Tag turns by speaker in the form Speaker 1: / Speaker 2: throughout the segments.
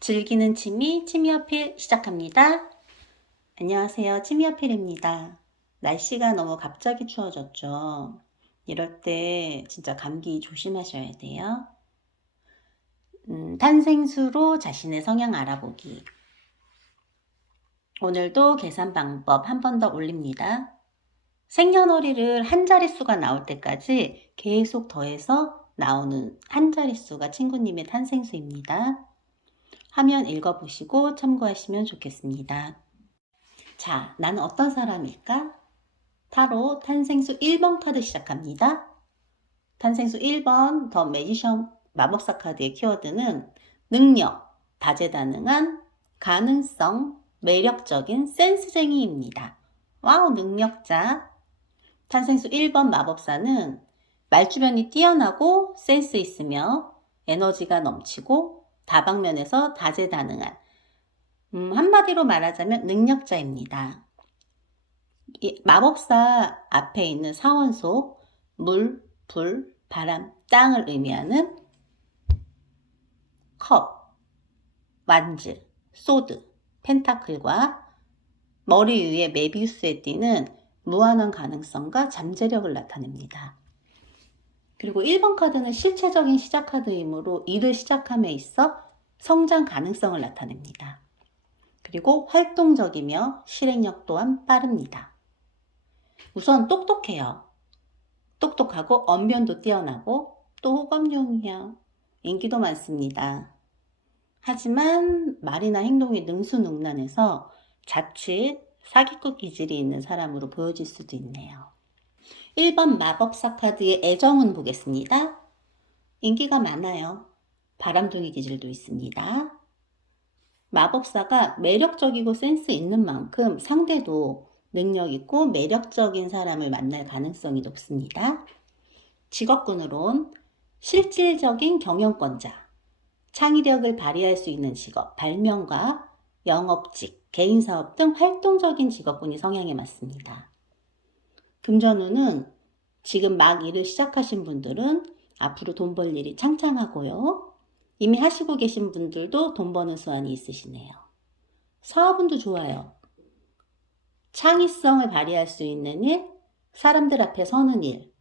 Speaker 1: 즐기는 취미, 취미어필 시작합니다. 안녕하세요. 취미어필입니다. 날씨가 너무 갑자기 추워졌죠. 이럴 때 진짜 감기 조심하셔야 돼요. 음, 탄생수로 자신의 성향 알아보기. 오늘도 계산 방법 한 번 더 올립니다. 생년월일을 한 자릿수가 나올 때까지 계속 더해서 나오는 한 자릿수가 친구님의 탄생수입니다. 화면 읽어보시고 참고하시면 좋겠습니다. 자, 나는 어떤 사람일까? 타로 탄생수 1번 카드 시작합니다. 탄생수 1번 더 매지션 마법사 카드의 키워드는 능력, 다재다능한, 가능성, 매력적인 센스쟁이입니다. 와우, 능력자. 탄생수 1번 마법사는 말주변이 뛰어나고 센스 있으며 에너지가 넘치고 다방면에서 다재다능한 음, 한마디로 말하자면 능력자입니다. 이 마법사 앞에 있는 사원소 물, 불, 바람, 땅을 의미하는 컵, 완즈, 소드, 펜타클과 머리 위에 메비우스에 띄는 무한한 가능성과 잠재력을 나타냅니다. 그리고 1번 카드는 실체적인 시작 카드이므로 일을 시작함에 있어 성장 가능성을 나타냅니다. 그리고 활동적이며 실행력 또한 빠릅니다. 우선 똑똑해요. 똑똑하고 언변도 뛰어나고 또 호감용이야. 인기도 많습니다. 하지만 말이나 행동이 능수능란해서 자칫 사기꾼 기질이 있는 사람으로 보여질 수도 있네요. 1번 마법사 카드의 애정은 보겠습니다. 인기가 많아요. 바람둥이 기질도 있습니다. 마법사가 매력적이고 센스 있는 만큼 상대도 능력 있고 매력적인 사람을 만날 가능성이 높습니다. 직업군으론 실질적인 경영권자, 창의력을 발휘할 수 있는 직업, 발명가, 영업직, 개인사업 등 활동적인 직업군이 성향에 맞습니다. 금전운은 지금 막 일을 시작하신 분들은 앞으로 돈 벌 일이 창창하고요. 이미 하시고 계신 분들도 돈 버는 수완이 있으시네요. 사업운도 좋아요. 창의성을 발휘할 수 있는 일, 사람들 앞에 서는 일.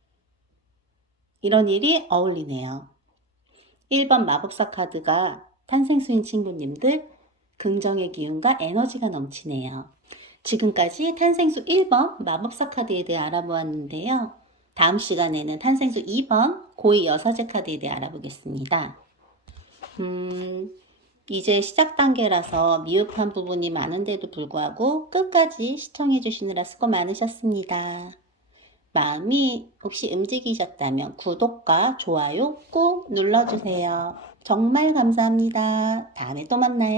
Speaker 1: 이런 일이 어울리네요. 1번 마법사 카드가 탄생수인 친구님들 긍정의 기운과 에너지가 넘치네요. 지금까지 탄생수 1번 마법사 카드에 대해 알아보았는데요. 다음 시간에는 탄생수 2번 고위 여사제 카드에 대해 알아보겠습니다. 음, 이제 시작 단계라서 미흡한 부분이 많은데도 불구하고 끝까지 시청해 주시느라 수고 많으셨습니다. 마음이 혹시 움직이셨다면 구독과 좋아요 꾹 눌러주세요. 정말 감사합니다. 다음에 또 만나요.